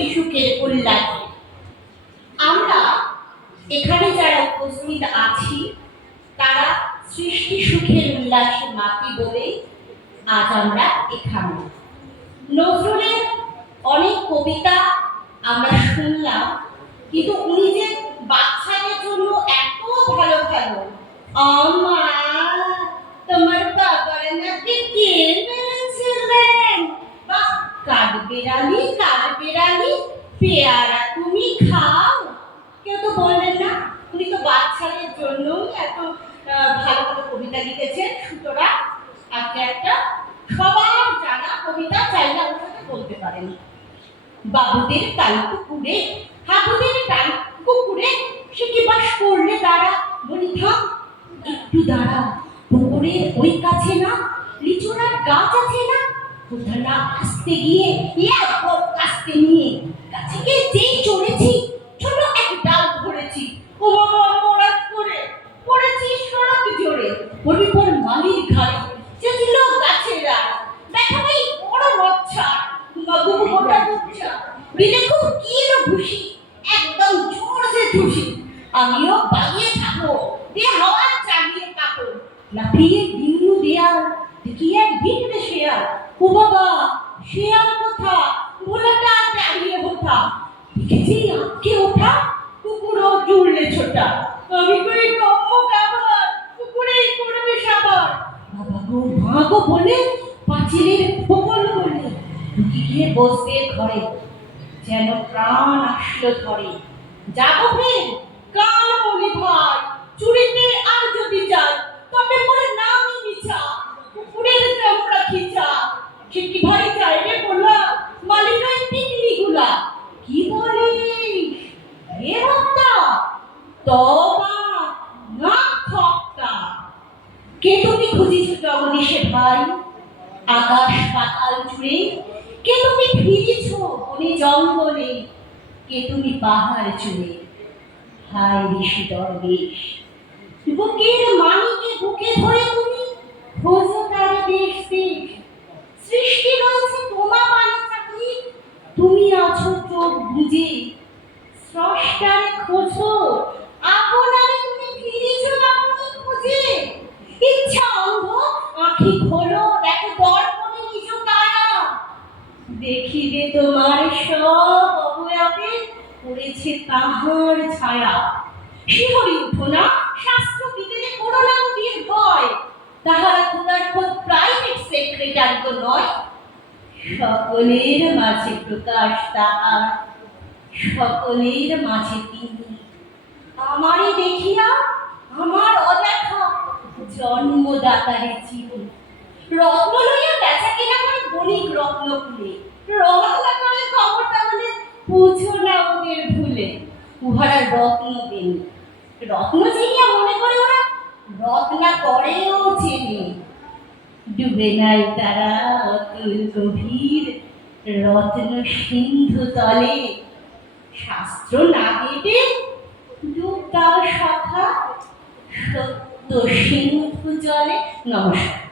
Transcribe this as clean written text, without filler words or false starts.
সৃষ্টি সুখের উল্লাসে। আমরা এখানে যারা উপস্থিত আছি তারা সৃষ্টি সুখের উল্লাসে মাতি বলে আজ আমরা এখানে। নজরুলের অনেক কবিতা আমরা শুনলাম, কিন্তু উনি যে বাচ্চাদের জন্য এত ভালো ভালো আমার তোমার বাবার নাকি কে মেরেছিলেন, বা কাঠবেড়ালি কাঠবেড়ালি পেয়ারা তুমি খাও, কেউ তো বললেন না। উনি তো বাচ্চাদের জন্য এত ভালো ভালো কবিতা লিখেছেন। সুতরাং আজকে একটা সবার জানা কবিতা চাইলে আপনাকে বলতে পারেন। বাবুদের কাল পুকুরে হাবুদের কাল পুকুরে সে কি বাস করলে দাঁড়া, বলি থাম একটু দাঁড়া, পুকুরের ওই কাছে না লিচুরার গাছ আছে না, কোথা না আসতে গিয়ে কাছতে নিয়ে কাছে গিয়ে যেই চড়েছি ছোট এক ডাল ধরেছি, ও বাবা মরাত করে পড়েছি সড়ক জোরে, পড়ি পর মালির ঘাড়ে চেঁচিল গাছেরা, দেখা ভাই বড় রচ্ছা বাবু গোটা গুচ্ছা বিলে খুব কি এলো ঘুষি, একদম জোরসে ঠুসি, আমিও বাগিয়ে থাকো দিয়ে হাওয়া চালিয়ে কাপো, লাফিয়ে দিনু দেয়াল দেখি এক ভিড়ে শেয়াল, ও বাবা শেয়াল কোথা ভোলাটা দাঁড়িয়ে ওঠা, দেখেছি আঁকে ওঠা কুকুরও জুড়লে ছোটা, আমি কই কম্ম কাবার কুকুরেই করবে সাবার, বাবা গো মা গো বলে পাঁচিলের ফোকল বলে ঢুকে গিয়ে বসবে ঘরে, যেন প্রাণ আসলো ধরে, যাবো ফের কাল বলি ভাই চুরিতে আর যদি যাই তবে মোর নামই মিছা কুকুরের চামড়া খিচা, সে কি ভাই যায় রে বলা মালিকাই পিকনি গুলা, কি বলিস এ হত্যা তবা না খক্কা, কে তুমি খুঁজিছ জগদীশে ভাই আকাশ পাতাল জুড়ে, কে তুমি ফিরেছ বনে জঙ্গলে, কে তুমি পাহাড় চুড়ে, হায় ঋষি দরবেশ বুকের মানিকে বুকে ধরে তুমি খোঁজো তার দেশ দেশ, সৃষ্টি হয়েছে তোমা পানে চাকরি, তুমি আছো চোখ বুঝে স্রষ্টারে খোঁজো আপনারে তুমি ফিরেছ আপনি খুঁজে, ইচ্ছা অন্ধ আঁখি খোলো দেখো দর্পণে নিজ কায়া, দেখিবে তোমার সব অবয়বে পড়েছে তাহার ছায়া, শিহরি উঠো না শাস্ত্র বিদেলে করো না বিয়ের ভয়, তাহারা খোদার খোদ প্রাইভেট সেক্রেটারি তো নয়, সকলের মাঝে প্রকাশ তাহার সকলের মাঝে তিনি, আমারই দেখিয়া আমার অদেখা জন্মদাতারে চিনি, রত্ন লইয়া বেচা কেনা করে বণিক রত্ন খুলে, রহস্য করে খবরটা বলে বুঝো না ওদের ভুলে, উহারা রত্ন দেন রত্ন চিনিয়া মনে করে ওরা রত্না করেও চেনে, ডুবে নাই তারা অতুল গভীর রত্ন সিন্ধু তলে, শাস্ত্র না দেবে ডুব দাও সখা সত্য সিন্ধু জলে। নমস্কার।